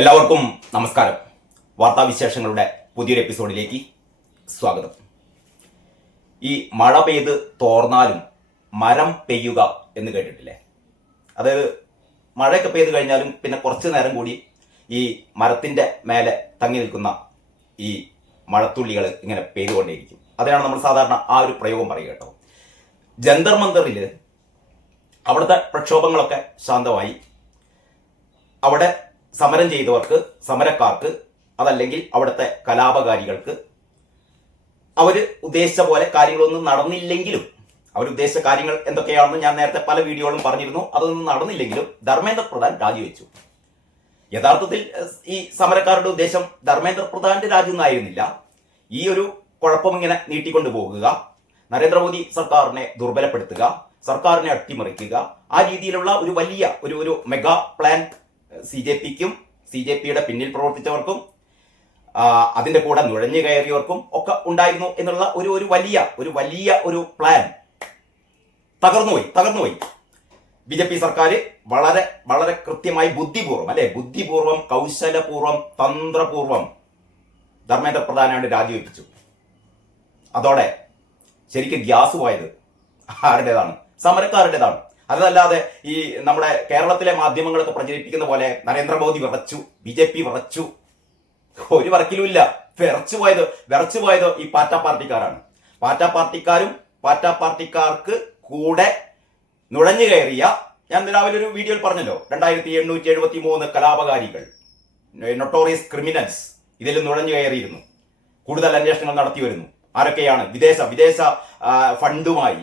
എല്ലാവർക്കും നമസ്കാരം. വാർത്താവിശേഷങ്ങളുടെ പുതിയൊരു എപ്പിസോഡിലേക്ക് സ്വാഗതം. ഈ മഴ പെയ്ത് തോർന്നാലും മരം പെയ്യുക എന്ന് കേട്ടിട്ടില്ലേ? അതായത് മഴയൊക്കെ പെയ്ത് കഴിഞ്ഞാലും പിന്നെ കുറച്ച് നേരം കൂടി ഈ മരത്തിൻ്റെ മേലെ തങ്ങി നിൽക്കുന്ന ഈ മഴത്തുള്ളികൾ ഇങ്ങനെ പെയ്തുകൊണ്ടേയിരിക്കും. അതിനാണ് നമ്മൾ സാധാരണ ആ ഒരു പ്രയോഗം പറയുക കേട്ടോ. ജന്തർ മന്ദറിൽ അവിടുത്തെ പ്രക്ഷോഭങ്ങളൊക്കെ ശാന്തമായി. അവിടെ സമരം ചെയ്തവർക്ക്, സമരക്കാർക്ക്, അതല്ലെങ്കിൽ അവിടുത്തെ കലാപകാരികൾക്ക് അവർ ഉദ്ദേശിച്ച പോലെ കാര്യങ്ങളൊന്നും നടന്നില്ലെങ്കിലും, അവരുദ്ദേശിച്ച കാര്യങ്ങൾ എന്തൊക്കെയാണെന്ന് ഞാൻ നേരത്തെ പല വീഡിയോകളും പറഞ്ഞിരുന്നു. അതൊന്നും നടന്നില്ലെങ്കിലും ധർമ്മേന്ദ്ര പ്രധാൻ രാജിവെച്ചു. യഥാർത്ഥത്തിൽ ഈ സമരക്കാരുടെ ഉദ്ദേശം ധർമ്മേന്ദ്ര പ്രധാന്റെ രാജിയൊന്നായിരുന്നില്ല. ഈ ഒരു കുഴപ്പം ഇങ്ങനെ നീട്ടിക്കൊണ്ടു പോകുക, നരേന്ദ്രമോദി സർക്കാരിനെ ദുർബലപ്പെടുത്തുക, സർക്കാരിനെ അട്ടിമറിക്കുക, ആ രീതിയിലുള്ള ഒരു വലിയ ഒരു മെഗാ പ്ലാൻ CJPയുടെ പിന്നിൽ പ്രവർത്തിച്ചവർക്കും അതിന്റെ കൂടെ നുഴഞ്ഞു കയറിയവർക്കും ഒക്കെ ഉണ്ടായിരുന്നു എന്നുള്ള ഒരു വലിയ ഒരു പ്ലാൻ തകർന്നുപോയി. BJP സർക്കാർ വളരെ വളരെ കൃത്യമായി ബുദ്ധിപൂർവം കൗശലപൂർവം തന്ത്രപൂർവം ധർമ്മേന്ദ്ര പ്രധാനാണ് രാജിവെപ്പിച്ചു. അതോടെ ശരിക്കും ഗ്യാസ് പോയത് ആരുടേതാണ്? സമരക്കാരുടേതാണ്. അതല്ലാതെ ഈ നമ്മുടെ കേരളത്തിലെ മാധ്യമങ്ങളൊക്കെ പ്രചരിപ്പിക്കുന്ന പോലെ നരേന്ദ്രമോദി വിറച്ചു, BJP വിറച്ചു, ഒരു വർക്കിലുമില്ല. വിറച്ചു പോയത് ഈ പാർട്ടി പാർട്ടിക്കാരാണ്. പാർട്ടി പാർട്ടിക്കാർക്ക് കൂടെ നുഴഞ്ഞു കയറിയ, ഞാൻ രാവിലെ ഒരു വീഡിയോയിൽ പറഞ്ഞല്ലോ, 2873 കലാപകാരികൾ, നൊട്ടോറിയസ് ക്രിമിനൽസ് ഇതിൽ നുഴഞ്ഞു കയറിയിരുന്നു. കൂടുതൽ അന്വേഷണങ്ങൾ നടത്തി വരുന്നു. ആരൊക്കെയാണ്? വിദേശ ഫണ്ടുമായി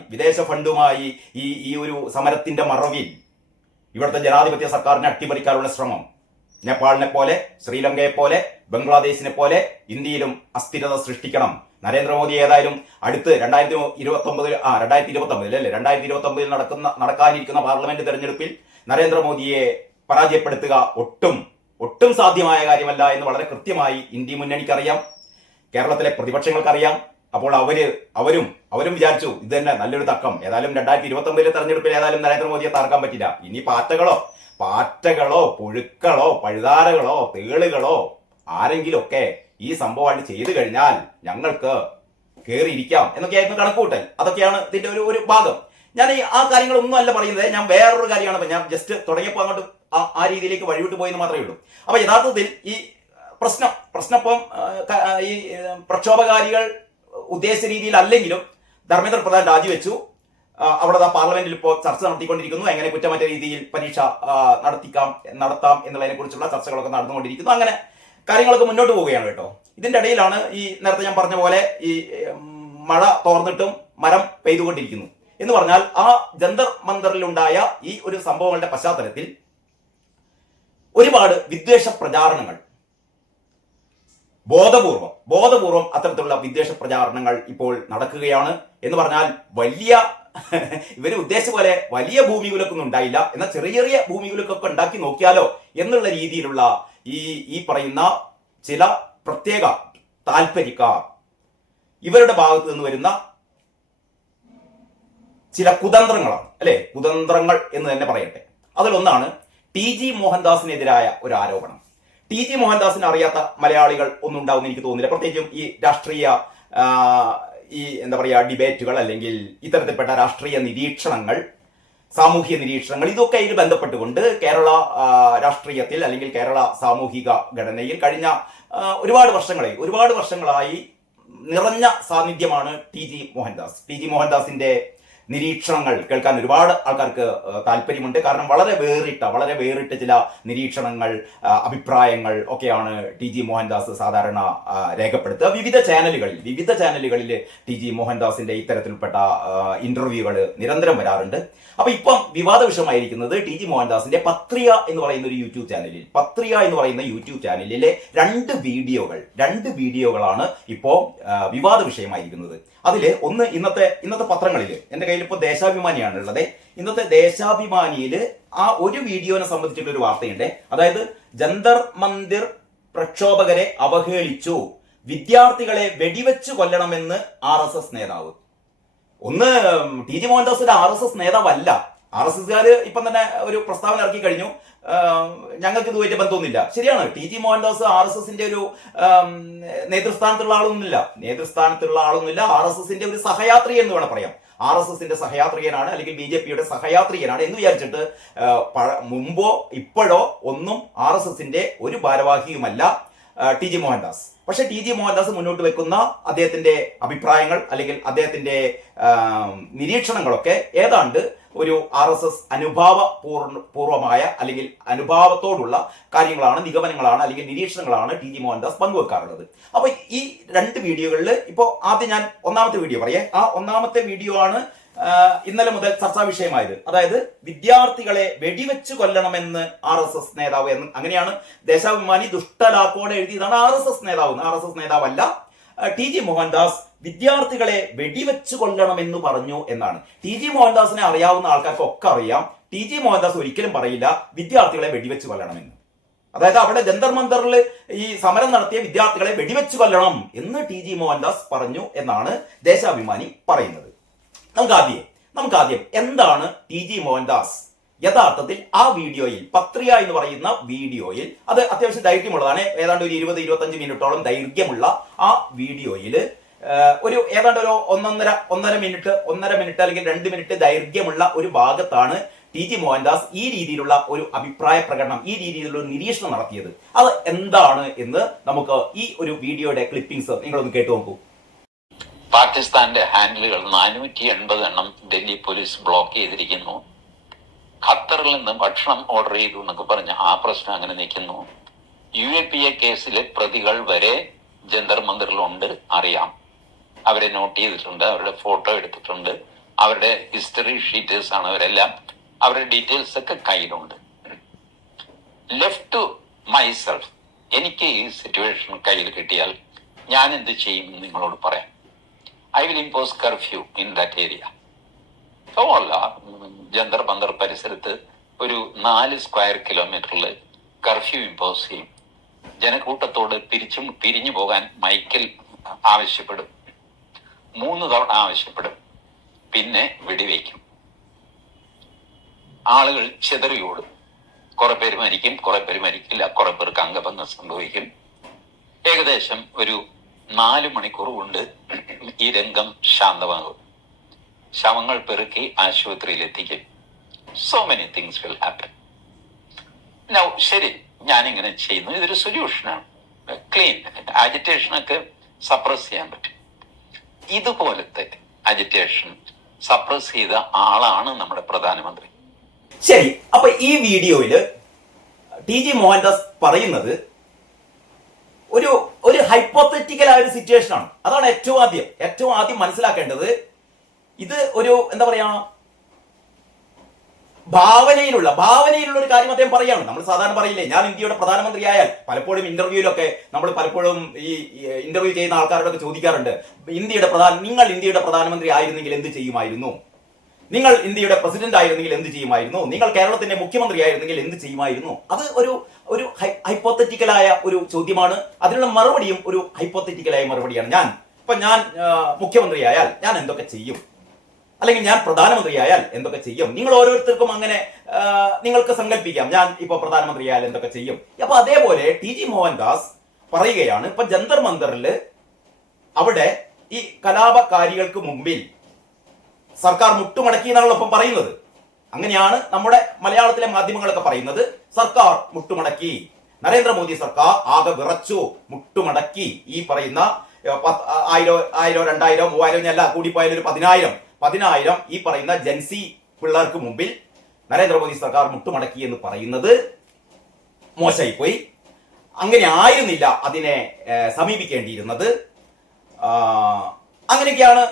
ഈ ഒരു സമരത്തിന്റെ മറവിൽ ഇവിടുത്തെ ജനാധിപത്യ സർക്കാരിനെ അട്ടിമറിക്കാനുള്ള ശ്രമം. നേപ്പാളിനെ പോലെ, ശ്രീലങ്കയെ പോലെ, ബംഗ്ലാദേശിനെ പോലെ ഇന്ത്യയിലും അസ്ഥിരത സൃഷ്ടിക്കണം. നരേന്ദ്രമോദി ഏതായാലും അടുത്ത് 2029 നടക്കാനിരിക്കുന്ന പാർലമെന്റ് തെരഞ്ഞെടുപ്പിൽ നരേന്ദ്രമോദിയെ പരാജയപ്പെടുത്തുക ഒട്ടും സാധ്യമായ കാര്യമല്ല എന്ന് വളരെ കൃത്യമായി ഇന്ത്യ മുന്നണിക്കറിയാം, കേരളത്തിലെ പ്രതിപക്ഷങ്ങൾക്കറിയാം. അപ്പോൾ അവരും വിചാരിച്ചു ഇത് തന്നെ നല്ലൊരു തക്കം. ഏതായാലും 2029 തെരഞ്ഞെടുപ്പിൽ ഏതായാലും നരേന്ദ്രമോദിയെ തകർക്കാൻ പറ്റില്ല. ഇനി പാറ്റകളോ പുഴുക്കളോ പഴുതാരകളോ തേളുകളോ ആരെങ്കിലും ഒക്കെ ഈ സംഭവമായിട്ട് ചെയ്തു കഴിഞ്ഞാൽ ഞങ്ങൾക്ക് കയറിയിരിക്കാം എന്നൊക്കെയായിരുന്നു കണക്കുകൂട്ടൽ. അതൊക്കെയാണ് ഇതിന്റെ ഒരു ഭാഗം. ഞാൻ ആ കാര്യങ്ങളൊന്നും അല്ല പറയുന്നത്. ഞാൻ വേറൊരു കാര്യമാണ്. ഞാൻ ജസ്റ്റ് തുടങ്ങിയപ്പോൾ അങ്ങോട്ട് ആ രീതിയിലേക്ക് വഴിവിട്ട് പോയെന്ന് മാത്രമേ ഉള്ളൂ. അപ്പൊ യഥാർത്ഥത്തിൽ ഈ പ്രശ്നം ഈ പ്രക്ഷോഭകാരികൾ ഉദ്ദേശിച്ച രീതിയിൽ അല്ലെങ്കിലും ധർമ്മേന്ദ്ര പ്രധാൻ രാജിവെച്ചു. അവിടെ പാർലമെന്റിൽ ഇപ്പോൾ ചർച്ച നടത്തിക്കൊണ്ടിരിക്കുന്നു. എങ്ങനെ കുറ്റമറ്റ രീതിയിൽ പരീക്ഷ നടത്താം എന്നുള്ളതിനെ കുറിച്ചുള്ള ചർച്ചകളൊക്കെ നടന്നുകൊണ്ടിരിക്കുന്നു. അങ്ങനെ കാര്യങ്ങളൊക്കെ മുന്നോട്ട് പോവുകയാണ് കേട്ടോ. ഇതിന്റെ ഇടയിലാണ് ഈ നേരത്തെ ഞാൻ പറഞ്ഞ പോലെ ഈ മഴ തോർന്നിട്ടും മരം പെയ്തുകൊണ്ടിരിക്കുന്നു എന്ന് പറഞ്ഞാൽ ആ ജന്തർ മന്ദറിലുണ്ടായ ഈ ഒരു സംഭവങ്ങളുടെ പശ്ചാത്തലത്തിൽ ഒരുപാട് വിദ്വേഷ പ്രചാരണങ്ങൾ, ബോധപൂർവം അത്തരത്തിലുള്ള വിദ്വേഷ പ്രചാരണങ്ങൾ ഇപ്പോൾ നടക്കുകയാണ്. എന്ന് പറഞ്ഞാൽ ഇവര് ഉദ്ദേശിച്ച പോലെ വലിയ ഭൂമികുലക്കൊന്നും ഉണ്ടായില്ല, എന്നാൽ ചെറിയ ഭൂമികുലക്കൊക്കെ ഉണ്ടാക്കി നോക്കിയാലോ എന്നുള്ള രീതിയിലുള്ള ഈ പറയുന്ന ചില പ്രത്യേക താല്പര്യക്കാർ, ഇവരുടെ ഭാഗത്ത് നിന്ന് വരുന്ന ചില കുതന്ത്രങ്ങളാണ്, കുതന്ത്രങ്ങൾ എന്ന് തന്നെ പറയട്ടെ. അതിലൊന്നാണ് TG മോഹൻദാസിനെതിരായ ഒരു ആരോപണം. TG മോഹൻദാസിനെ അറിയാത്ത മലയാളികൾ ഒന്നും ഉണ്ടാവുമെന്ന് എനിക്ക് തോന്നുന്നില്ല. പ്രത്യേകിച്ചും ഈ രാഷ്ട്രീയ ഡിബേറ്റുകൾ അല്ലെങ്കിൽ ഇത്തരത്തിൽപ്പെട്ട രാഷ്ട്രീയ നിരീക്ഷണങ്ങൾ, സാമൂഹ്യ നിരീക്ഷണങ്ങൾ, ഇതൊക്കെ ഇതിൽ ബന്ധപ്പെട്ടുകൊണ്ട് കേരള രാഷ്ട്രീയത്തിൽ അല്ലെങ്കിൽ കേരള സാമൂഹിക ഘടനയിൽ കഴിഞ്ഞ ഒരുപാട് വർഷങ്ങളായി നിറഞ്ഞ സാന്നിധ്യമാണ് TG മോഹൻദാസിന്റെ നിരീക്ഷണങ്ങൾ കേൾക്കാൻ ഒരുപാട് ആൾക്കാർക്ക് താല്പര്യമുണ്ട്. കാരണം വളരെ വേറിട്ട ചില നിരീക്ഷണങ്ങൾ, അഭിപ്രായങ്ങൾ ഒക്കെയാണ് TG മോഹൻദാസ് സാധാരണ രേഖപ്പെടുത്തുക. വിവിധ ചാനലുകളിൽ TG മോഹൻദാസിന്റെ ഇത്തരത്തിൽപ്പെട്ട ഇന്റർവ്യൂകൾ നിരന്തരം വരാറുണ്ട്. അപ്പൊ ഇപ്പം വിവാദ വിഷയമായിരിക്കുന്നത് TG മോഹൻദാസിന്റെ പത്രിക എന്ന് പറയുന്ന ഒരു യൂട്യൂബ് ചാനലിലെ രണ്ട് വീഡിയോകളാണ് ഇപ്പോ വിവാദ വിഷയമായിരിക്കുന്നത്. അതില് ഒന്ന് ഇന്നത്തെ പത്രങ്ങളിൽ, എന്റെ കയ്യിൽ ഇപ്പോൾ ദേശാഭിമാനിയാണ് ഉള്ളത്. ഇന്നത്തെ ദേശാഭിമാനിയിൽ ആ ഒരു വീഡിയോനെ സംബന്ധിച്ചിട്ടൊരു വാർത്തയുണ്ട്. അതായത് ജന്തർ മന്ദിർ പ്രക്ഷോഭകരെ അവഹേളിച്ചു, വിദ്യാർത്ഥികളെ വെടിവെച്ചു കൊല്ലണമെന്ന് RSS നേതാവ്. TG മോഹൻദാസ് ഒരു RSS നേതാവല്ല. RSSകാര് ഇപ്പം തന്നെ ഒരു പ്രസ്താവന ഇറക്കി കഴിഞ്ഞു. ഞങ്ങൾക്ക് ഇതുമായിട്ട് ബന്ധമൊന്നുമില്ല. ശരിയാണ്, ടി ജി മോഹൻദാസ് RSSന്റെ ഒരു നേതൃസ്ഥാനത്തുള്ള ആളൊന്നുമില്ല. RSSന്റെ ഒരു സഹയാത്രി എന്ന് വേണം പറയാം. RSSന്റെ സഹയാത്രികനാണ്, അല്ലെങ്കിൽ BJPയുടെ സഹയാത്രികനാണ് എന്ന് വിചാരിച്ചിട്ട് മുമ്പോ ഇപ്പോഴോ ഒന്നും RSSന്റെ ഒരു ഭാരവാഹിയുമല്ല ടി ജി മോഹൻദാസ്. പക്ഷെ ടി ജി മോഹൻദാസ് മുന്നോട്ട് വെക്കുന്ന അദ്ദേഹത്തിന്റെ അഭിപ്രായങ്ങൾ അല്ലെങ്കിൽ അദ്ദേഹത്തിന്റെ നിരീക്ഷണങ്ങളൊക്കെ ഏതാണ്ട് ഒരു RSS പൂർവമായ അല്ലെങ്കിൽ അനുഭാവത്തോടുള്ള കാര്യങ്ങളാണ്, നിഗമനങ്ങളാണ്, അല്ലെങ്കിൽ നിരീക്ഷണങ്ങളാണ് ടി ജി മോഹൻദാസ് പങ്കുവെക്കാറുള്ളത്. അപ്പൊ ഈ രണ്ട് വീഡിയോകളിൽ ഇപ്പോൾ ആദ്യം ഞാൻ ഒന്നാമത്തെ വീഡിയോ പറയേ. ആ ഒന്നാമത്തെ വീഡിയോ ആണ് ഇന്നലെ മുതൽ ചർച്ചാ വിഷയമായത്. അതായത് വിദ്യാർത്ഥികളെ വെടിവെച്ച് കൊല്ലണമെന്ന് RSS നേതാവ് എന്ന്, അങ്ങനെയാണ് ദേശാഭിമാനി ദുഷ്ടലാക്കോടെ എഴുതിയതാണ് RSS നേതാവ്. RSS നേതാവല്ല, ടി ജി മോഹൻദാസ് വിദ്യാർത്ഥികളെ വെടിവെച്ച് കൊല്ലണമെന്ന് പറഞ്ഞു എന്നാണ്. ടി ജി മോഹൻദാസിനെ അറിയാവുന്ന ആൾക്കാർക്കൊക്കെ അറിയാം, ടി ജി മോഹൻദാസ് ഒരിക്കലും പറയില്ല വിദ്യാർത്ഥികളെ വെടിവെച്ച് കൊല്ലണമെന്ന്. അതായത് അവിടെ ജന്തർ മന്ദറിൽ ഈ സമരം നടത്തിയ വിദ്യാർത്ഥികളെ വെടിവെച്ച് കൊല്ലണം എന്ന് ടി ജി മോഹൻദാസ് പറഞ്ഞു എന്നാണ് ദേശാഭിമാനി പറയുന്നത്. നമുക്ക് ആദ്യം എന്താണ് ടി ജി മോഹൻദാസ് യഥാർത്ഥത്തിൽ ആ വീഡിയോയിൽ, പത്രിക എന്ന് പറയുന്ന വീഡിയോയിൽ, അത് അത്യാവശ്യം ദൈർഘ്യമുള്ളതാണ്, ഏതാണ്ട് ഒരു 20-25 മിനിറ്റോളം ദൈർഘ്യമുള്ള ആ വീഡിയോയിൽ ഒരു ഏതാണ്ട് ഒരു ഒന്നര മിനിറ്റ് അല്ലെങ്കിൽ 2 മിനിറ്റ് ദൈർഘ്യമുള്ള ഒരു ഭാഗത്താണ് ടി ജി മോഹൻദാസ് ഈ രീതിയിലുള്ള ഒരു അഭിപ്രായ പ്രകടനം, ഈ രീതിയിലുള്ള ഒരു നിരീക്ഷണം നടത്തിയത്. അത് എന്താണ് എന്ന് നമുക്ക് ഈ ഒരു വീഡിയോയുടെ ക്ലിപ്പിംഗ്സ് നിങ്ങളൊന്ന് കേട്ടു നോക്കൂ. പാകിസ്ഥാന്റെ ഹാൻഡിലുകൾ 480 എണ്ണം ഡൽഹി പോലീസ് ബ്ലോക്ക് ചെയ്തിരിക്കുന്നു. ഖത്തറിൽ നിന്ന് ഭക്ഷണം ഓർഡർ ചെയ്തു എന്നൊക്കെ പറഞ്ഞ് ആ പ്രശ്നം അങ്ങനെ നിൽക്കുന്നു. UAPA കേസിലെ പ്രതികൾ വരെ ജന്തർ മന്ദിറിലുണ്ട്, അറിയാം. അവരെ നോട്ട് ചെയ്തിട്ടുണ്ട്, അവരുടെ ഫോട്ടോ എടുത്തിട്ടുണ്ട്, അവരുടെ ഹിസ്റ്ററി ഷീറ്റേഴ്സ് ആണ് അവരെല്ലാം, അവരുടെ ഡീറ്റെയിൽസ് ഒക്കെ കയ്യിലുണ്ട്. ലെഫ്റ്റ് ടു മൈസെൽഫ്, എനിക്ക് ഈ സിറ്റുവേഷൻ കയ്യിൽ കിട്ടിയാൽ ഞാൻ എന്ത് ചെയ്യും നിങ്ങളോട് പറയാം. I will impose curfew in that area. അല്ല, ജന്തർ മന്ദർ പരിസരത്ത് ഒരു 4 സ്ക്വയർ കിലോമീറ്ററിൽ കർഫ്യൂ ഇമ്പോസ് ചെയ്യും. ജനക്കൂട്ടത്തോട് പിരിഞ്ഞു പോകാൻ മൈക്കിൽ ആവശ്യപ്പെടും, 3 തവണ ആവശ്യപ്പെടും, പിന്നെ വെടിവെക്കും. ആളുകൾ ചെതറിയോടും, കുറെ പേര് മരിക്കും, കുറെ പേര് മരിക്കില്ല, കുറെ പേർക്ക് അംഗഭംഗം സംഭവിക്കും. ഏകദേശം ഒരു 4 മണിക്കൂർ കൊണ്ട് ഈ രംഗം ശാന്തമാകും. ശവങ്ങൾ പെറുക്കി ആശുപത്രിയിൽ എത്തിക്കും. So many things will happen. Now ശരി, ഞാനിങ്ങനെ ചെയ്യുന്നു, ഇതൊരു സൊല്യൂഷനാണ്, ക്ലീൻ. അജിറ്റേഷനൊക്കെ സപ്രസ് ചെയ്യാൻ പറ്റും. ഇതുപോലത്തെ അജിറ്റേഷൻ സപ്രസ് ചെയ്ത ആളാണ് നമ്മുടെ പ്രധാനമന്ത്രി. ശരി, അപ്പൊ ഈ വീഡിയോയില് ടി ജി മോഹൻദാസ് പറയുന്നത് ഒരു ഹൈപ്പോത്തറ്റിക്കൽ ആയ ഒരു സിറ്റുവേഷൻ ആണ്. അതാണ് ഏറ്റവും ആദ്യം മനസ്സിലാക്കേണ്ടത്. ഇത് ഒരു എന്താ പറയാ, ഭാവനയിലുള്ള ഒരു കാര്യം അദ്ദേഹം പറയാണ്. നമ്മൾ സാധാരണ പറയില്ലേ, ഞാൻ ഇന്ത്യയുടെ പ്രധാനമന്ത്രി ആയാൽ, പലപ്പോഴും ഇന്റർവ്യൂലൊക്കെ നമ്മൾ പലപ്പോഴും ഈ ഇന്റർവ്യൂ ചെയ്യുന്ന ആൾക്കാരോടൊക്കെ ചോദിക്കാറുണ്ട്, നിങ്ങൾ ഇന്ത്യയുടെ പ്രധാനമന്ത്രി ആയിരുന്നെങ്കിൽ എന്ത് ചെയ്യുമായിരുന്നു, നിങ്ങൾ ഇന്ത്യയുടെ പ്രസിഡന്റ് ആയിരുന്നെങ്കിൽ എന്ത് ചെയ്യുമായിരുന്നു, നിങ്ങൾ കേരളത്തിന്റെ മുഖ്യമന്ത്രി ആയിരുന്നെങ്കിൽ എന്ത് ചെയ്യുമായിരുന്നു. അത് ഒരു ഹൈപ്പോത്തറ്റിക്കലായ ഒരു ചോദ്യമാണ്. അതിനുള്ള മറുപടിയും ഒരു ഹൈപ്പോത്തറ്റിക്കലായ മറുപടിയാണ്. ഞാൻ മുഖ്യമന്ത്രിയായാൽ ഞാൻ എന്തൊക്കെ ചെയ്യും, അല്ലെങ്കിൽ ഞാൻ പ്രധാനമന്ത്രിയായാൽ എന്തൊക്കെ ചെയ്യും. നിങ്ങൾ ഓരോരുത്തർക്കും അങ്ങനെ നിങ്ങൾക്ക് സങ്കല്പിക്കാം, ഞാൻ ഇപ്പൊ പ്രധാനമന്ത്രിയായാൽ എന്തൊക്കെ ചെയ്യും. അപ്പൊ അതേപോലെ ടി ജി മോഹൻദാസ് പറയുകയാണ്, ഇപ്പൊ ജന്തർ മന്ദറിൽ അവിടെ ഈ കലാപകാരികൾക്ക് മുമ്പിൽ സർക്കാർ മുട്ടുമടക്കി എന്നാണല്ലോ ഇപ്പം പറയുന്നത്. അങ്ങനെയാണ് നമ്മുടെ മലയാളത്തിലെ മാധ്യമങ്ങളൊക്കെ പറയുന്നത്. സർക്കാർ മുട്ടുമടക്കി, നരേന്ദ്രമോദി സർക്കാർ ആകെ വിറച്ചു, മുട്ടുമടക്കി. ഈ പറയുന്ന 1000, 2000, 3000 അല്ല, കൂടിപ്പോയാൽ ഒരു 10,000 ഈ പറയുന്ന ജൻസി പിള്ളേർക്ക് മുമ്പിൽ നരേന്ദ്രമോദി സർക്കാർ മുട്ടുമടക്കി എന്ന് പറയുന്നത് മോശമായിപ്പോയി. അങ്ങനെ ആയിരുന്നില്ല അതിനെ സമീപിക്കേണ്ടിയിരുന്നത്. അങ്ങനെയൊക്കെയാണ്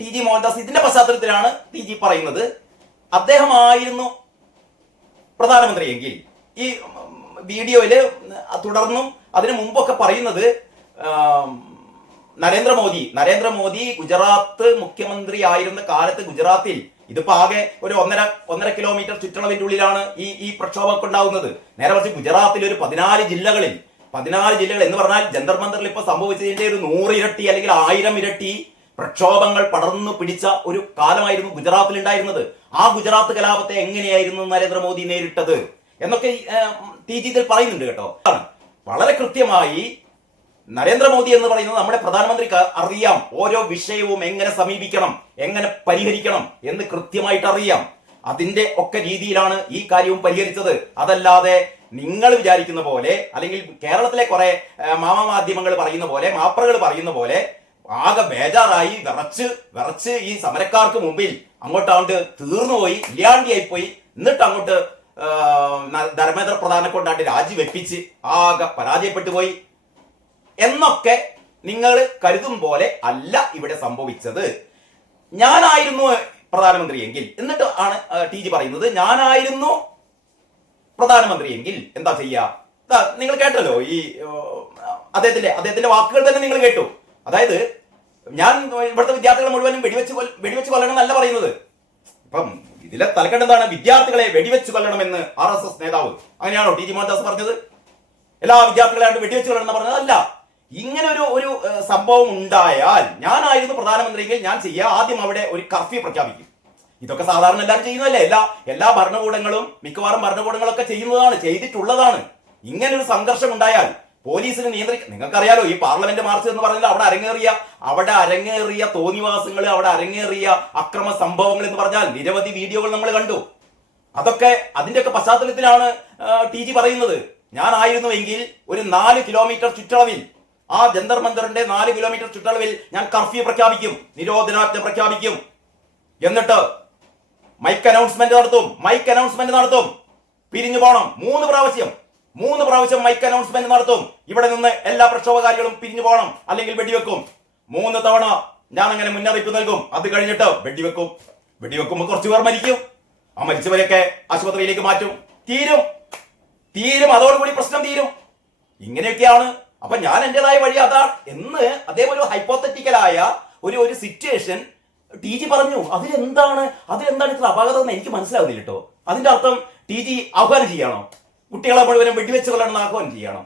ടി ജി മോഹൻദാസ്. ഇതിന്റെ പശ്ചാത്തലത്തിലാണ് ടി ജി പറയുന്നത്, അദ്ദേഹമായിരുന്നു പ്രധാനമന്ത്രിയെങ്കിൽ. ഈ വീഡിയോയില് തുടർന്നും അതിനു മുമ്പൊക്കെ പറയുന്നത് നരേന്ദ്രമോദി ഗുജറാത്ത് മുഖ്യമന്ത്രി ആയിരുന്ന കാലത്ത് ഗുജറാത്തിൽ, ഇതിപ്പോ ആകെ ഒരു 1.5 കിലോമീറ്റർ ചുറ്റളവിന്റെ ഉള്ളിലാണ് ഈ പ്രക്ഷോഭമൊക്കെ ഉണ്ടാവുന്നത്. നേരെ മറിച്ച് ഗുജറാത്തിൽ ഒരു 14 ജില്ലകൾ എന്ന് പറഞ്ഞാൽ ജന്തർ മന്ദറിൽ ഇപ്പൊ സംഭവിച്ചതിന്റെ ഒരു 100 ഇരട്ടി അല്ലെങ്കിൽ 1000 ഇരട്ടി പ്രക്ഷോഭങ്ങൾ പടർന്നു പിടിച്ച ഒരു കാലമായിരുന്നു ഗുജറാത്തിൽ ഉണ്ടായിരുന്നത്. ആ ഗുജറാത്ത് കലാപത്തെ എങ്ങനെയായിരുന്നു നരേന്ദ്രമോദി നേരിട്ടത് എന്നൊക്കെ ടി ജി ഇതിൽ പറയുന്നുണ്ട് കേട്ടോ. വളരെ കൃത്യമായി നരേന്ദ്രമോദി എന്ന് പറയുന്നത് നമ്മുടെ പ്രധാനമന്ത്രിക്ക് അറിയാം ഓരോ വിഷയവും എങ്ങനെ സമീപിക്കണം, എങ്ങനെ പരിഹരിക്കണം എന്ന് കൃത്യമായിട്ട് അറിയാം. അതിന്റെ ഒക്കെ രീതിയിലാണ് ഈ കാര്യവും പരിഹരിച്ചത്. അതല്ലാതെ നിങ്ങൾ വിചാരിക്കുന്ന പോലെ, അല്ലെങ്കിൽ കേരളത്തിലെ കുറെ മാധ്യമങ്ങൾ പറയുന്ന പോലെ, മാപ്രകൾ പറയുന്ന പോലെ ആകെ ബേജാറായി വിറച്ച് ഈ സമരക്കാർക്ക് മുമ്പിൽ അങ്ങോട്ടാണ്ട് തീർന്നുപോയി, ഇല്ലാണ്ടിയായി പോയി, എന്നിട്ട് അങ്ങോട്ട് ധർമ്മേന്ദ്ര പ്രധാനെ കൊണ്ടാണ്ട് രാജിവെപ്പിച്ച് ആകെ പരാജയപ്പെട്ടു പോയി എന്നൊക്കെ നിങ്ങൾ കരുതും പോലെ അല്ല ഇവിടെ സംഭവിച്ചത്. ഞാനായിരുന്നു പ്രധാനമന്ത്രി എങ്കിൽ, എന്നിട്ട് ആണ് ടി ജി പറയുന്നത്, ഞാനായിരുന്നു പ്രധാനമന്ത്രി എങ്കിൽ എന്താ ചെയ്യാ? നിങ്ങൾ കേട്ടല്ലോ, ഈ അദ്ദേഹത്തിന്റെ വാക്കുകൾ തന്നെ നിങ്ങൾ കേട്ടു. അതായത് ഞാൻ ഇവിടുത്തെ വിദ്യാർത്ഥികളെ മുഴുവനും വെടിവെച്ച് കൊല്ലണം എന്നല്ല പറയുന്നത്. ഇപ്പം ഇതിലെ തലക്കെട്ട് എന്താണ്? വിദ്യാർത്ഥികളെ വെടിവെച്ച് കൊല്ലണമെന്ന് RSS നേതാവ്. അങ്ങനെയാണോ ടി ജി മോഹൻദാസ് പറഞ്ഞത്? എല്ലാ വിദ്യാർത്ഥികളായിട്ട് വെടിവെച്ച് കൊല്ലണം എന്ന് പറഞ്ഞത് അല്ല. ഇങ്ങനെ ഒരു സംഭവം ഉണ്ടായാൽ, ഞാനായിരുന്നു പ്രധാനമന്ത്രിയെങ്കിൽ ഞാൻ ചെയ്യുക, ആദ്യം അവിടെ ഒരു കർഫ്യൂ പ്രഖ്യാപിക്കും. ഇതൊക്കെ സാധാരണ എല്ലാവരും ചെയ്യുന്നതല്ലേ? എല്ലാ ഭരണകൂടങ്ങളും, മിക്കവാറും ഭരണകൂടങ്ങളൊക്കെ ചെയ്തിട്ടുള്ളതാണ്. ഇങ്ങനെ ഒരു സംഘർഷം ഉണ്ടായാൽ പോലീസിന് നിങ്ങൾക്കറിയാലോ, ഈ പാർലമെന്റ് മാർച്ച് എന്ന് പറഞ്ഞാൽ അവിടെ അരങ്ങേറിയ തോന്നിവാസങ്ങൾ, അവിടെ അരങ്ങേറിയ അക്രമ സംഭവങ്ങൾ എന്ന് പറഞ്ഞാൽ നിരവധി വീഡിയോകൾ നമ്മൾ കണ്ടു. അതിന്റെയൊക്കെ പശ്ചാത്തലത്തിലാണ് ടി ജി പറയുന്നത്, ഞാനായിരുന്നുവെങ്കിൽ ഒരു 4 കിലോമീറ്റർ ചുറ്റളവിൽ, ആ ജന്തർ മന്ദറിന്റെ 4 കിലോമീറ്റർ ചുറ്റളവിൽ ഞാൻ കർഫ്യൂ പ്രഖ്യാപിക്കും, നിരോധനാജ്ഞ പ്രഖ്യാപിക്കും. എന്നിട്ട് മൈക്ക് അനൗൺസ്മെന്റ് നടത്തും. പിരിഞ്ഞു പോണം. 3 പ്രാവശ്യം മൈക്ക് അനൗൺസ്മെന്റ് നടത്തും. ഇവിടെ നിന്ന് എല്ലാ പ്രക്ഷോഭകാരികളും പിരിഞ്ഞു പോകണം, അല്ലെങ്കിൽ വെടിവെക്കും. 3 തവണ ഞാൻ അങ്ങനെ മുന്നറിയിപ്പ് നൽകും. അത് കഴിഞ്ഞിട്ട് വെടിവെക്കുമ്പോൾ കുറച്ചു പേർ മരിക്കും. ആ മരിച്ചവരെയൊക്കെ ആശുപത്രിയിലേക്ക് മാറ്റും. തീരും. അതോടുകൂടി പ്രശ്നം തീരും. ഇങ്ങനെയൊക്കെയാണ്. അപ്പൊ ഞാൻ എന്റേതായ വഴി അതാണ് എന്ന് അതേപോലെ ഹൈപ്പോത്തറ്റിക്കലായ ഒരു സിറ്റുവേഷൻ ടി ജി പറഞ്ഞു. അതിലെന്താണ് ഇത്ര അപാകത എന്ന് എനിക്ക് മനസ്സിലാവുന്നില്ല കേട്ടോ. അതിന്റെ അർത്ഥം ടി ജി ആഹ്വാനം ചെയ്യണോ? കുട്ടികളെ മുഴുവനും വെടിവെച്ച് കൊല്ലണം ആഹ്വാനം ചെയ്യണം?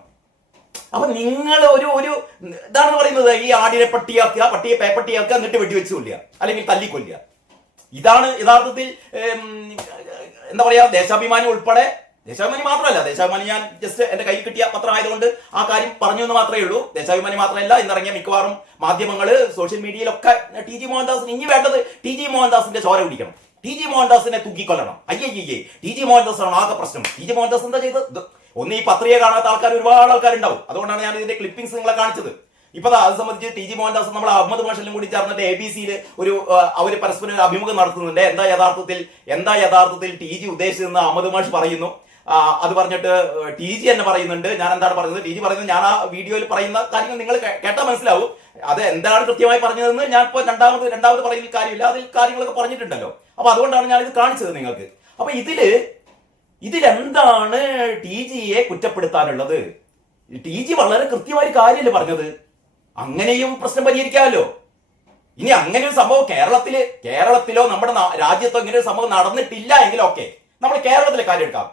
അപ്പൊ നിങ്ങൾ ഒരു ഇതാണ് പറയുന്നത്, ഈ ആടിനെ പട്ടിയെ പേപ്പട്ടിയാക്കുക, എന്നിട്ട് വെടിവെച്ച് കൊല്ലുക, അല്ലെങ്കിൽ തല്ലിക്കൊല്ലുക. ഇതാണ് യഥാർത്ഥത്തിൽ എന്താ പറയാ, ദേശാഭിമാനി ഉൾപ്പെടെ, ദേശാഭിമാനി മാത്രമല്ല, ദേശാഭിമാനി ഞാൻ ജസ്റ്റ് എന്റെ കയ്യിൽ കിട്ടിയ പത്രം ആയതുകൊണ്ട് ആ കാര്യം പറഞ്ഞു എന്ന് മാത്രമേ ഉള്ളൂ. ദേശാഭിമാനി മാത്രമല്ല, ഇന്നിറങ്ങിയ മിക്കവാറും മാധ്യമങ്ങള്, സോഷ്യൽ മീഡിയയിലൊക്കെ ടി ജി മോഹൻദാസിന് ഇനി വേണ്ടത് ടി ജി മോഹൻദാസിന്റെ ചോര കുടിക്കണം, ടി ജി മോഹൻദാസിനെ തൂക്കിക്കൊല്ലണം. അയ്യേ ടി ജി മോഹൻദാസാണ് ആകെ പ്രശ്നം. ടി ജി മോഹൻദാസ് എന്താ ചെയ്തത്? ഒന്ന് ഈ പത്രിക കാണാത്ത ആൾക്കാർ ഒരുപാട് ആൾക്കാരുണ്ടാവും. അതുകൊണ്ടാണ് ഞാൻ ഇതിന്റെ ക്ലിപ്പിംഗ്സ് നിങ്ങളെ കാണിച്ചത്. ഇപ്പൊ അത് സംബന്ധിച്ച് ടി ജി മോഹൻദാസ് നമ്മൾ അഹമ്മദ് മാഷലും കൂടി ചേർന്നിട്ട് ABC-യിൽ അവര് പരസ്പരം ഒരു അഭിമുഖം നടത്തുന്നുണ്ട്. എന്താ യഥാർത്ഥത്തിൽ ടി ജി ഉദ്ദേശിച്ചെന്ന് അഹമ്മദ് മാഷ് പറയുന്നു. അത് പറഞ്ഞിട്ട് ടി ജി തന്നെ പറയുന്നുണ്ട്. ഞാൻ എന്താണ് പറയുന്നത്? ടി ജി പറയുന്നത്, ഞാൻ ആ വീഡിയോയിൽ പറയുന്ന കാര്യങ്ങൾ നിങ്ങൾ കേട്ടാൽ മനസ്സിലാവും. അത് എന്താണ് കൃത്യമായി പറഞ്ഞതെന്ന് ഞാൻ ഇപ്പോൾ രണ്ടാമത് പറയുന്ന കാര്യമില്ല. അതിൽ കാര്യങ്ങളൊക്കെ പറഞ്ഞിട്ടുണ്ടല്ലോ. അപ്പൊ അതുകൊണ്ടാണ് ഞാൻ ഇത് കാണിച്ചത് നിങ്ങൾക്ക്. അപ്പൊ ഇതിലെന്താണ് ടി ജിയെ കുറ്റപ്പെടുത്താനുള്ളത്? ടി ജി വളരെ കൃത്യമായ കാര്യമല്ലേ പറഞ്ഞത്. അങ്ങനെയും പ്രശ്നം പരിഹരിക്കാമല്ലോ. ഇനി അങ്ങനെ ഒരു സംഭവം കേരളത്തിലോ നമ്മുടെ രാജ്യത്തോ ഇങ്ങനെ ഒരു സംഭവം നടന്നിട്ടില്ല എങ്കിലൊക്കെ നമ്മൾ കേരളത്തിലെ കാര്യമെടുക്കാം.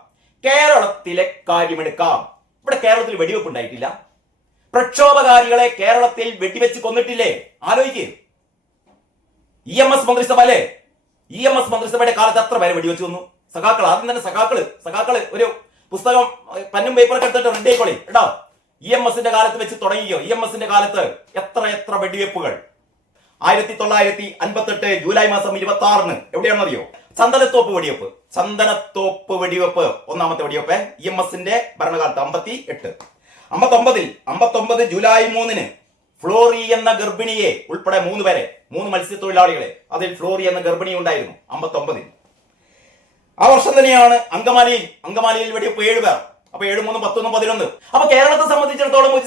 ഇവിടെ കേരളത്തിൽ വെടിവെപ്പ് ഉണ്ടായിട്ടില്ല. പ്രക്ഷോഭകാരികളെ കേരളത്തിൽ വെടിവെച്ച് കൊന്നിട്ടില്ലേ? ആലോചിക്കുക. EMS മന്ത്രിസഭ അല്ലേ? EMS മന്ത്രിസഭയുടെ കാലത്ത് എത്ര പേരെ വെടിവെച്ച് കൊന്നു? സഖാക്കൾ. ആദ്യം തന്നെ സഖാക്കള് ഒരു പുസ്തകം പെന്നും പേപ്പറൊക്കെ എടുത്തിട്ട് റെഡി ആയിക്കോളി കേട്ടോ. EMSന്റെ കാലത്ത് വെച്ച് തുടങ്ങിയോ? EMSന്റെ കാലത്ത് എത്ര വെടിവെപ്പുകൾ? 1958 ജൂലൈ മാസം 26 എവിടെയാണെന്നറിയോ? ചന്ദനത്തോപ്പ് വെടിവെപ്പ് ഒന്നാമത്തെ വെടിവെപ്പ് EMSന്റെ ഭരണകാലത്ത് 59 ജൂലൈ 3 ഫ്ലോറി എന്ന ഗർഭിണിയെ ഉൾപ്പെടെ 3 പേരെ, 3 മത്സ്യത്തൊഴിലാളികളെ, അതിൽ ഫ്ലോറി എന്ന ഗർഭിണി ഉണ്ടായിരുന്നു 59. ആ വർഷം തന്നെയാണ് അങ്കമാലിയിൽ വെടിവെപ്പ് 7 പേർ. അപ്പൊ 7, 3, 10, 11. അപ്പൊ കേരളത്തെ സംബന്ധിച്ചിടത്തോളം ഒരു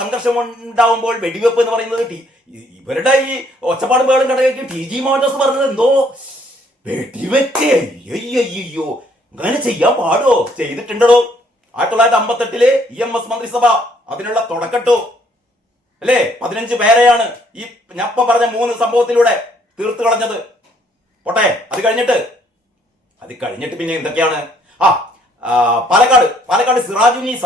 സംഘർഷം ഉണ്ടാവുമ്പോൾ വെടിവെപ്പ് എന്ന് പറയുന്നത് ഇവരുടെ ഈ ഒച്ചപ്പാടും പേടും കടകൾക്ക് ടി ജി മോഹൻദാസ് പറഞ്ഞത് എന്തോ വെടിവെച്ച് അയ്യോ അങ്ങനെ ചെയ്യാൻ പാടോ? ചെയ്തിട്ടുണ്ടോ? 1958 EMS മന്ത്രിസഭ അതിനുള്ള തുടക്കട്ടു അല്ലേ? 15 പേരെയാണ് ഈ ഞാൻ പറഞ്ഞ 3 സംഭവത്തിലൂടെ തീർത്തു കളഞ്ഞത്. പോട്ടെ, അത് കഴിഞ്ഞിട്ട് പിന്നെ എന്തൊക്കെയാണ്? പാലക്കാട് സിറാജുനീസ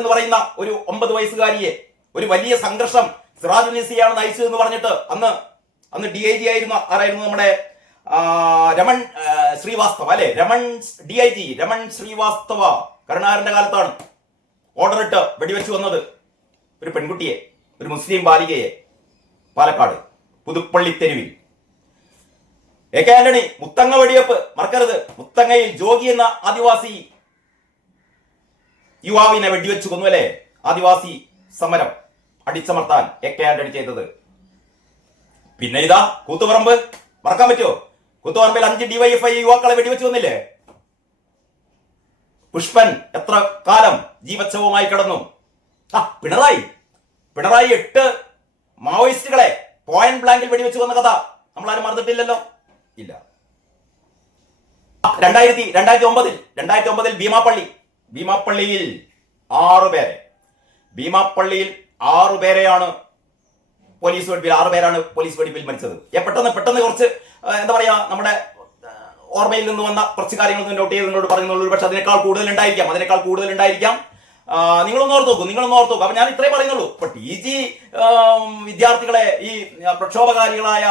എന്ന് പറയുന്ന ഒരു 9 വയസ്സുകാരിയെ, ഒരു വലിയ സംഘർഷം സിറാജുനീസയാണ് നയിച്ചത് എന്ന് പറഞ്ഞിട്ട് അന്ന് DIG ആയിരുന്നു, ആരായിരുന്നു? നമ്മുടെ രമൺ ശ്രീവാസ്തവ അല്ലെ, DIG രമൺ ശ്രീവാസ്തവ കരുണാകരന്റെ കാലത്താണ് ഓർഡർ ഇട്ട് വെടിവെച്ച് വന്നത് ഒരു പെൺകുട്ടിയെ, ഒരു മുസ്ലിം ബാലികയെ, പാലക്കാട് പുതുപ്പള്ളി തെരുവിൽ. AK ആന്റണി മുത്തങ്ങ വെടിവെപ്പ് മറക്കരുത്. മുത്തങ്ങയിൽ ജോഗി എന്ന ആദിവാസി യുവാവിനെ വെടിവെച്ച് കൊന്നു അല്ലേ. ആദിവാസി സമരം അടിച്ചമർത്താൻ AK ആന്റണി ചെയ്തത്. പിന്നെ ഇതാ കൂത്തുപറമ്പ്, മറക്കാൻ പറ്റുമോ? കൂത്തുപറമ്പിൽ 5 DYFI യുവാക്കളെ വെടിവെച്ച് വന്നില്ലേ. പുഷ്പൻ എത്ര കാലം ജീവച്ഛവുമായി കിടന്നു. പിണറായി 8 മാവോയിസ്റ്റുകളെ പോയിന്റ് ബ്ലാങ്കിൽ വെടിവെച്ച് വന്ന കഥ നമ്മളാരും മറന്നിട്ടില്ലല്ലോ. ഇല്ല. 2009 ഭീമാപ്പള്ളിയിൽ 6 പേരെ, ഭീമാപ്പള്ളിയിൽ 6 പേരെയാണ് പോലീസ് വെടിപ്പിൽ മരിച്ചത്. പെട്ടെന്ന് കുറച്ച് എന്താ പറയാ, നമ്മുടെ ഓർമ്മയിൽ നിന്ന് വന്ന കുറച്ച് കാര്യങ്ങൾ നോട്ട് ചെയ്ത് നിങ്ങളോട് പറയുന്നുള്ളൂ. പക്ഷെ അതിനേക്കാൾ കൂടുതൽ ഉണ്ടായിരിക്കാം. നിങ്ങളൊന്ന് ഓർത്ത് നോക്കൂ. അപ്പൊ ഞാൻ ഇത്രേ പറയുന്നുള്ളൂ. ഇപ്പൊ TG വിദ്യാർത്ഥികളെ, ഈ പ്രക്ഷോഭകാരികളായ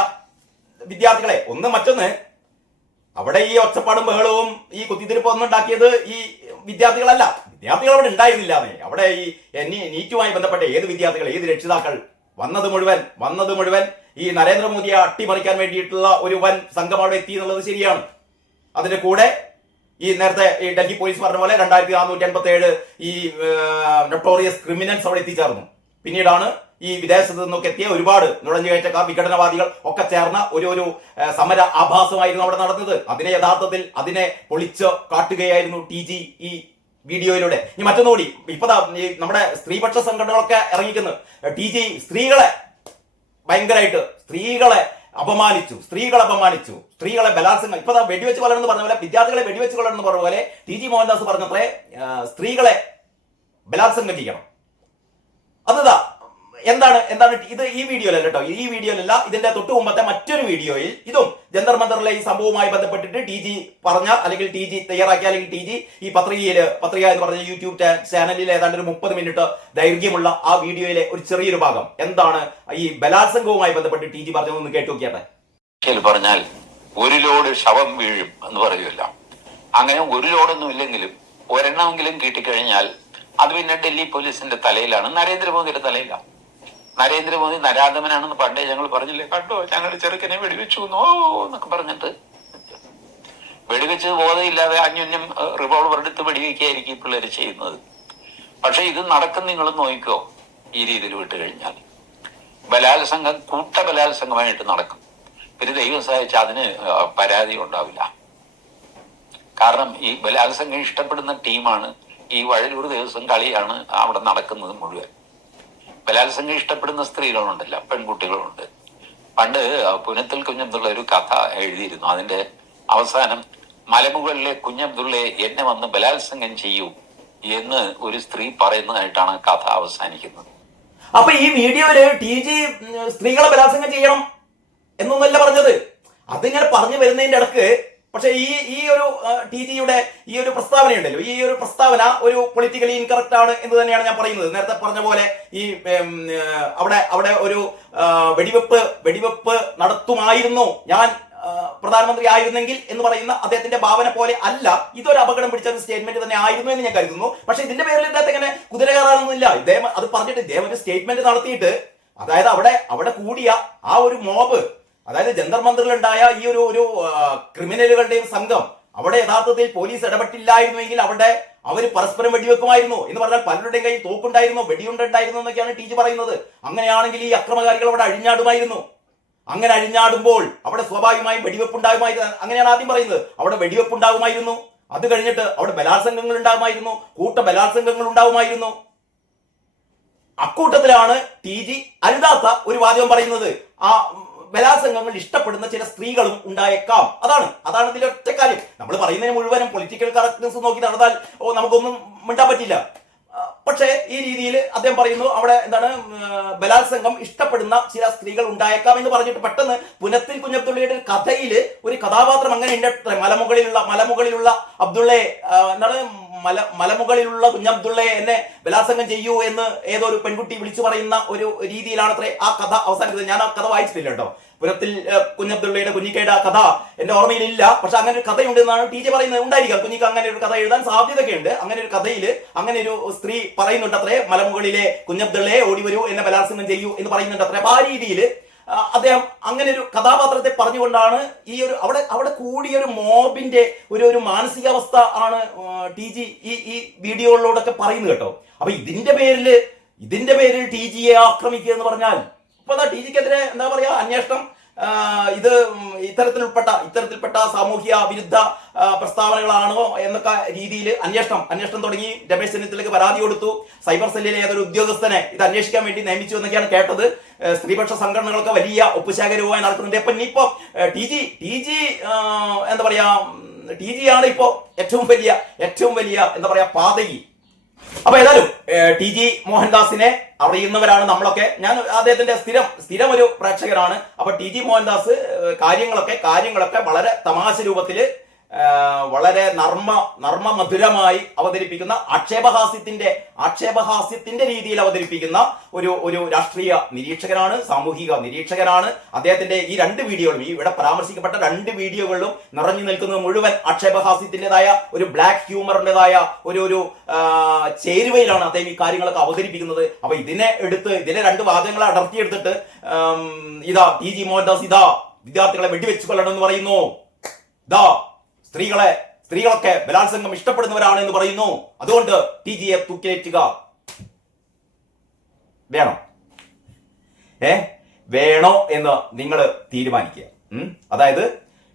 വിദ്യാർത്ഥികളെ മറ്റൊന്ന് അവിടെ ഈ ഒച്ചപ്പാടും ബഹളവും ഈ കുത്തിത്തിരിപ്പും ഒന്നും ഉണ്ടാക്കിയത് ഈ വിദ്യാർത്ഥികൾ അവിടെ ഉണ്ടായിരുന്നില്ല. അവിടെ ഈ നീറ്റുമായി ബന്ധപ്പെട്ട ഏത് വിദ്യാർത്ഥികൾ, ഏത് രക്ഷിതാക്കൾ വന്നത് മുഴുവൻ ഈ നരേന്ദ്രമോദിയെ അട്ടിമറിക്കാൻ വേണ്ടിയിട്ടുള്ള ഒരു വൻ സംഘം അവിടെ എത്തി എന്നുള്ളത് ശരിയാണ്. അതിന്റെ കൂടെ ഈ നേരത്തെ ഈ ഡൽഹി പോലീസ് പറഞ്ഞ പോലെ 2487 ഈ നൊട്ടോറിയസ് ക്രിമിനൽസ് അവിടെ എത്തിച്ചേർന്നു. പിന്നീടാണ് ഈ വിദേശത്ത് നിന്നൊക്കെ എത്തിയ ഒരുപാട് നുഴഞ്ഞുകയറ്റക്കാർ, വിഘടനവാദികൾ ഒക്കെ ചേർന്ന ഒരു സമര ആഭാസമായിരുന്നു അവിടെ നടന്നത്. യഥാർത്ഥത്തിൽ അതിനെ പൊളിച്ച് കാട്ടുകയായിരുന്നു TG ഈ വീഡിയോയിലൂടെ. ഇനി മറ്റൊന്നുകൂടി, ഇപ്പതാ ഈ നമ്മുടെ സ്ത്രീപക്ഷ സംഘടനകളൊക്കെ ഇറങ്ങിക്കുന്നു. TG സ്ത്രീകളെ ഭയങ്കരമായിട്ട് അപമാനിച്ചു, സ്ത്രീകളെ ബലാത്സംഗം, ഇപ്പതാ വെടിവെച്ച് കൊല്ലണമെന്ന് പറഞ്ഞ പോലെ, വിദ്യാർത്ഥികളെ വെടിവെച്ച് കൊല്ലണമെന്ന് പറഞ്ഞ പോലെ TG മോഹൻദാസ് പറഞ്ഞത്രേ സ്ത്രീകളെ ബലാത്സംഗം ചെയ്യണം. അതാ എന്താണ് ഇത് ഈ വീഡിയോയിലല്ല കേട്ടോ, ഈ വീഡിയോയിലല്ല, ഇതിന്റെ തൊട്ടു മുമ്പത്തെ മറ്റൊരു വീഡിയോയിൽ ഇതും ജന്തർ മന്ദറിലെ ഈ സംഭവവുമായി ബന്ധപ്പെട്ടിട്ട് TG പറഞ്ഞ, അല്ലെങ്കിൽ TG തയ്യാറാക്കിയ, അല്ലെങ്കിൽ TG ഈ പത്രിക എന്ന് പറഞ്ഞ യൂട്യൂബ് ചാനലിൽ ഏതാണ്ട് ഒരു 30 മിനിറ്റ് ദൈർഘ്യമുള്ള ആ വീഡിയോയിലെ ഒരു ചെറിയൊരു ഭാഗം എന്താണ് ഈ ബലാത്സംഗവുമായി ബന്ധപ്പെട്ട് TG പറഞ്ഞതെന്ന് കേട്ടു നോക്കിയാട്ടെ. പറഞ്ഞാൽ ഒരു ലോഡ് ശവം വീഴും എന്ന് പറയുമല്ലോ. അങ്ങനെ ഒരു ലോഡൊന്നും ഇല്ലെങ്കിലും ഒരെണ്ണമെങ്കിലും കിട്ടിക്കഴിഞ്ഞാൽ അത് പിന്നെ ഡൽഹി പോലീസിന്റെ തലയിലാണ്, നരേന്ദ്രമോദിയുടെ തലയിലാണ്. നരേന്ദ്രമോദി നരാധമനാണെന്ന് പണ്ടേ ഞങ്ങൾ പറഞ്ഞില്ലേ, കണ്ടോ ഞങ്ങളുടെ ചെറുക്കനെ വെടിവെച്ചു എന്നൊക്കെ പറഞ്ഞിട്ട് വെടിവെച്ച് ബോധമില്ലാതെ അന്യോന്യം റിവോൾവർ എടുത്ത് വെടിവെക്കുകയായിരിക്കും ഈ പിള്ളേർ ചെയ്യുന്നത്. പക്ഷെ ഇത് നടക്കും, നിങ്ങൾ നോക്കിക്കോ. ഈ രീതിയിൽ വിട്ട് കഴിഞ്ഞാൽ ബലാത്സംഗം കൂട്ട ബലാത്സംഗമായിട്ട് നടക്കും. ഒരു ദൈവം സഹായിച്ച അതിന് പരാതി ഉണ്ടാവില്ല. കാരണം ഈ ബലാത്സംഗം ഇഷ്ടപ്പെടുന്ന ടീമാണ്. ഈ വഴലൂർ ദിവസം കളിയാണ് അവിടെ നടക്കുന്നത് മുഴുവൻ. ബലാത്സംഗം ഇഷ്ടപ്പെടുന്ന സ്ത്രീകളുണ്ടല്ല, പെൺകുട്ടികളുണ്ട്. പണ്ട് പുനത്തിൽ കുഞ്ഞബ്ദുള്ള ഒരു കഥ എഴുതിയിരുന്നു. അതിന്റെ അവസാനം മലമുകളിലെ കുഞ്ഞബ്ദുള്ളയെ എന്നെ വന്ന് ബലാത്സംഗം ചെയ്യൂ എന്ന് ഒരു സ്ത്രീ പറയുന്നതായിട്ടാണ് കഥ അവസാനിക്കുന്നത്. അപ്പൊ ഈ വീഡിയോയില് TG സ്ത്രീകളെ ബലാത്സംഗം ചെയ്യണം എന്നൊന്നല്ല പറഞ്ഞത്. അതിങ്ങനെ പറഞ്ഞു വരുന്നതിന്റെ ഇടക്ക് പക്ഷെ ഈ ഒരു TGയുടെ ഈ ഒരു പ്രസ്താവനയുണ്ടല്ലോ, ഈ ഒരു പ്രസ്താവന ഒരു പൊളിറ്റിക്കലി ഇൻകറക്റ്റ് ആണ് എന്ന് തന്നെയാണ് ഞാൻ പറയുന്നത്. നേരത്തെ പറഞ്ഞ പോലെ ഈ അവിടെ ഒരു വെടിവെപ്പ് നടത്തുമായിരുന്നു ഞാൻ പ്രധാനമന്ത്രി ആയിരുന്നെങ്കിൽ എന്ന് പറയുന്ന അദ്ദേഹത്തിന്റെ ഭാവന പോലെ അല്ല. ഇതൊരു അപകടം പിടിച്ച സ്റ്റേറ്റ്മെന്റ് തന്നെ ആയിരുന്നു എന്ന് ഞാൻ കരുതുന്നു. പക്ഷെ ഇതിന്റെ പേരിൽ ഇദ്ദേഹത്തെ ഇങ്ങനെ കുതിര കയറാനൊന്നുമില്ല. ഇദ്ദേഹം അത് പറഞ്ഞിട്ട് ഇദ്ദേഹം ഒരു സ്റ്റേറ്റ്മെന്റ് നടത്തിയിട്ട്, അതായത് അവിടെ കൂടിയ ആ ഒരു മോബ്, അതായത് ജന്തർ മന്ദറിലുണ്ടായ ഈ ഒരു ക്രിമിനലുകളുടെയും സംഘം, അവിടെ യഥാർത്ഥത്തിൽ പോലീസ് ഇടപെട്ടില്ലായിരുന്നുവെങ്കിൽ അവർ പരസ്പരം വെടിവെക്കുമായിരുന്നു എന്ന് പറഞ്ഞാൽ പലരുടെയും കയ്യിൽ തോക്കുണ്ടായിരുന്നു, വെടിയുണ്ടായിരുന്നു എന്നൊക്കെയാണ് TG പറയുന്നത്. അങ്ങനെയാണെങ്കിൽ ഈ അക്രമകാരികൾ അവിടെ അഴിഞ്ഞാടുമായിരുന്നു. അങ്ങനെ അഴിഞ്ഞാടുമ്പോൾ അവിടെ സ്വാഭാവികമായും വെടിവെപ്പുണ്ടാകുമായിരുന്നു. അങ്ങനെയാണ് ആദ്യം പറയുന്നത്. അവിടെ വെടിവെപ്പുണ്ടാകുമായിരുന്നു. അത് കഴിഞ്ഞിട്ട് അവിടെ ബലാത്സംഗങ്ങൾ ഉണ്ടാകുമായിരുന്നു, കൂട്ട ബലാത്സംഗങ്ങൾ ഉണ്ടാകുമായിരുന്നു. അക്കൂട്ടത്തിലാണ് TG അരുതാത്ത ഒരു വാചകം പറയുന്നത്. ആ ബലാത്സംഗങ്ങൾ ഇഷ്ടപ്പെടുന്ന ചില സ്ത്രീകളും ഉണ്ടായേക്കാം. അതാണ് ഇതിലെ ഒറ്റ കാര്യം. നമ്മൾ പറയുന്നതിന് മുഴുവനും പൊളിറ്റിക്കൽ കറക്റ്റ്നെസ് നോക്കി നടന്നാൽ നമുക്കൊന്നും മിണ്ടാൻ പറ്റില്ല. പക്ഷേ ഈ രീതിയിൽ അദ്ദേഹം പറയുന്നു അവിടെ എന്താണ് ബലാത്സംഗം ഇഷ്ടപ്പെടുന്ന ചില സ്ത്രീകൾ ഉണ്ടായേക്കാം എന്ന് പറഞ്ഞിട്ട് പെട്ടെന്ന് പുനത്തിൽ കുഞ്ഞബ്ദുള്ളയുടെ കഥയിൽ ഒരു കഥാപാത്രം അങ്ങനെ ഉണ്ട്. മലമുകളിലുള്ള അബ്ദുള്ളയെ എന്താണ് മലമുകളിലുള്ള കുഞ്ഞബ്ദുള്ളയെ എന്നെ ബലാത്സംഗം ചെയ്യൂ എന്ന് ഏതോ ഒരു പെൺകുട്ടി വിളിച്ചു പറയുന്ന ഒരു രീതിയിലാണ് അത്രേ ആ കഥ അവസാനിക്കുന്നത്. ഞാൻ ആ കഥ വായിച്ചിട്ടില്ല കേട്ടോ. പുരത്തിൽ കുഞ്ഞബ്ദുള്ളയുടെ കുഞ്ഞിക്കയുടെ കഥ എന്റെ ഓർമ്മയിലില്ല. പക്ഷെ അങ്ങനെ ഒരു കഥയുണ്ട് എന്നാണ് ടി ജെ പറയുന്നത്. ഉണ്ടായിരിക്കാം കുഞ്ഞിക്ക് അങ്ങനെ ഒരു കഥ എഴുതാൻ സാധ്യതയൊക്കെ. അങ്ങനെ ഒരു കഥയിൽ അങ്ങനെ ഒരു സ്ത്രീ പറയുന്നുണ്ട് അത്രേ, മലമുകളിലെ കുഞ്ഞബ്ദുള്ളയെ ഓടി വരൂ, എന്നെ ബലാത്സംഗം ചെയ്യൂ എന്ന് പറയുന്നുണ്ട് അത്രേ. അപ്പൊ ആ രീതിയിൽ അദ്ദേഹം അങ്ങനെ ഒരു കഥാപാത്രത്തെ പറഞ്ഞുകൊണ്ടാണ് ഈ ഒരു അവിടെ കൂടിയ ഒരു മോബിന്റെ ഒരു മാനസികാവസ്ഥ ആണ് ടി ജി ഈ വീഡിയോകളിലൂടെ പറയുന്നത് കേട്ടോ. അപ്പൊ ഇതിന്റെ പേരിൽ ടി ജിയെ ആക്രമിക്കുക എന്ന് പറഞ്ഞാൽ ഇപ്പൊ ടി ജിക്കെതിരെ എന്താ പറയാ അന്വേഷണം, ഇത് ഇത്തരത്തിൽപ്പെട്ട സാമൂഹ്യ വിരുദ്ധ പ്രസ്താവനകളാണോ എന്നൊക്കെ രീതിയിൽ അന്വേഷണം തുടങ്ങി. രമേശ് ചെന്നിത്തലയ്ക്ക് പരാതി കൊടുത്തു. സൈബർ സെല്ലിലെ ഏതൊരു ഉദ്യോഗസ്ഥനെ ഇത് അന്വേഷിക്കാൻ വേണ്ടി നിയമിച്ചു എന്നൊക്കെയാണ് കേട്ടത്. സ്ത്രീപക്ഷ സംഘടനകളൊക്കെ വലിയ ഒപ്പുശേഖരവുമായി നടക്കുന്നുണ്ട്. അപ്പൊ ഇനിയിപ്പോ ടി ജി എന്താ പറയാ, ടി ജി ആണ് ഇപ്പോ ഏറ്റവും വലിയ എന്താ പറയാ പാതകി. അപ്പൊ ഏതായാലും ടി ജി മോഹൻദാസിനെ അറിയുന്നവരാണ് നമ്മളൊക്കെ. ഞാൻ അദ്ദേഹത്തിന്റെ സ്ഥിരം ഒരു പ്രേക്ഷകരാണ്. അപ്പൊ ടി ജി മോഹൻദാസ് കാര്യങ്ങളൊക്കെ വളരെ തമാശ രൂപത്തില് വളരെ നർമ്മമധുരമായി അവതരിപ്പിക്കുന്ന ആക്ഷേപഹാസ്യത്തിന്റെ രീതിയിൽ അവതരിപ്പിക്കുന്ന ഒരു രാഷ്ട്രീയ നിരീക്ഷകനാണ്, സാമൂഹിക നിരീക്ഷകനാണ്. അദ്ദേഹത്തിന്റെ ഈ രണ്ട് വീഡിയോകളും, ഈ ഇവിടെ പരാമർശിക്കപ്പെട്ട രണ്ട് വീഡിയോകളിലും നിറഞ്ഞു നിൽക്കുന്നത് മുഴുവൻ ആക്ഷേപഹാസ്യത്തിൻ്റെതായ ഒരു ബ്ലാക്ക് ഹ്യൂമറിൻ്റെതായ ഒരു ചേരുവയിലാണ് അദ്ദേഹം ഈ കാര്യങ്ങളൊക്കെ അവതരിപ്പിക്കുന്നത്. അപ്പൊ ഇതിനെ രണ്ട് വാദങ്ങളെ അടർത്തിയെടുത്തിട്ട് ടി ജി മോഹൻദാസ് വിദ്യാർത്ഥികളെ വെടിവെച്ചു കൊല്ലണമെന്ന് പറയുന്നു. സ്ത്രീകളൊക്കെ ബലാത്സംഗം ഇഷ്ടപ്പെടുന്നവരാണ് എന്ന് പറയുന്നു. അതുകൊണ്ട് ടി ജിയെ തൂക്കിലേറ്റുക. വേണോ എന്ന് നിങ്ങൾ തീരുമാനിക്കുക. അതായത്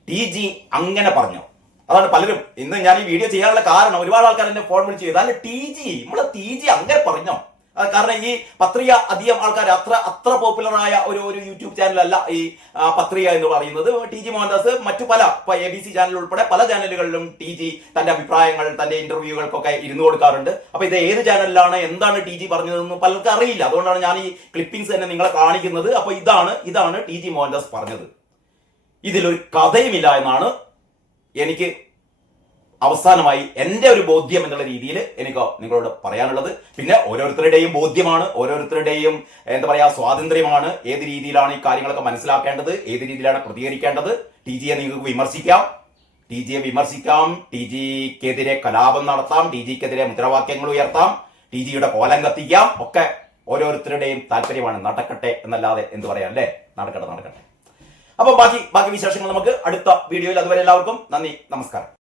ടി ജി അങ്ങനെ പറഞ്ഞോ, അതാണ് പലരും ഇന്ന് ഞാൻ ഈ വീഡിയോ ചെയ്യാനുള്ള കാരണം. ഒരുപാട് ആൾക്കാർ എന്നെ ഫോൺ വിളിച്ച് ചെയ്തു, അല്ല ടി ജി അങ്ങനെ പറഞ്ഞോ. കാരണം ഈ പത്രിക അധികം ആൾക്കാർ അത്ര പോപ്പുലറായ ഒരു യൂട്യൂബ് ചാനലല്ല ഈ പത്രിക എന്ന് പറയുന്നത്. ടി ജി മോഹൻദാസ് മറ്റു പല ABC ചാനൽ ഉൾപ്പെടെ പല ചാനലുകളിലും ടി ജി തന്റെ അഭിപ്രായങ്ങൾ, തന്റെ ഇന്റർവ്യൂകൾക്കൊക്കെ ഇരുന്നു കൊടുക്കാറുണ്ട്. അപ്പൊ ഇത് ഏത് ചാനലിലാണ്, എന്താണ് ടി ജി പറഞ്ഞതെന്ന് പലർക്കും അറിയില്ല. അതുകൊണ്ടാണ് ഞാൻ ഈ ക്ലിപ്പിംഗ്സ് തന്നെ നിങ്ങളെ കാണിക്കുന്നത്. അപ്പൊ ഇതാണ് ടി ജി മോഹൻദാസ് പറഞ്ഞത്. ഇതിലൊരു കഥയുമില്ല എന്നാണ് എനിക്ക് അവസാനമായി എൻ്റെ ഒരു ബോധ്യം എന്നുള്ള രീതിയിൽ എനിക്ക് നിങ്ങളോട് പറയാനുള്ളത്. പിന്നെ ഓരോരുത്തരുടെയും ബോധ്യമാണ്, ഓരോരുത്തരുടെയും എന്താ പറയാ സ്വാതന്ത്ര്യമാണ്. ഏത് രീതിയിലാണ് ഈ കാര്യങ്ങളൊക്കെ മനസ്സിലാക്കേണ്ടത്, ഏത് രീതിയിലാണ് പ്രതികരിക്കേണ്ടത്. ടി ജിയെ നിങ്ങൾക്ക് വിമർശിക്കാം, ടി ജിക്കെതിരെ കലാപം നടത്താം, ടി ജിക്കെതിരെ മുദ്രാവാക്യങ്ങൾ ഉയർത്താം, ടി ജിയുടെ കോലം കത്തിക്കാം. ഒക്കെ ഓരോരുത്തരുടെയും താല്പര്യമാണ്. നടക്കട്ടെ എന്നല്ലാതെ എന്ത് പറയാം അല്ലേ? നടക്കട്ടെ. അപ്പൊ ബാക്കി വിശേഷങ്ങൾ നമുക്ക് അടുത്ത വീഡിയോയിൽ. അതുവരെ എല്ലാവർക്കും നന്ദി, നമസ്കാരം.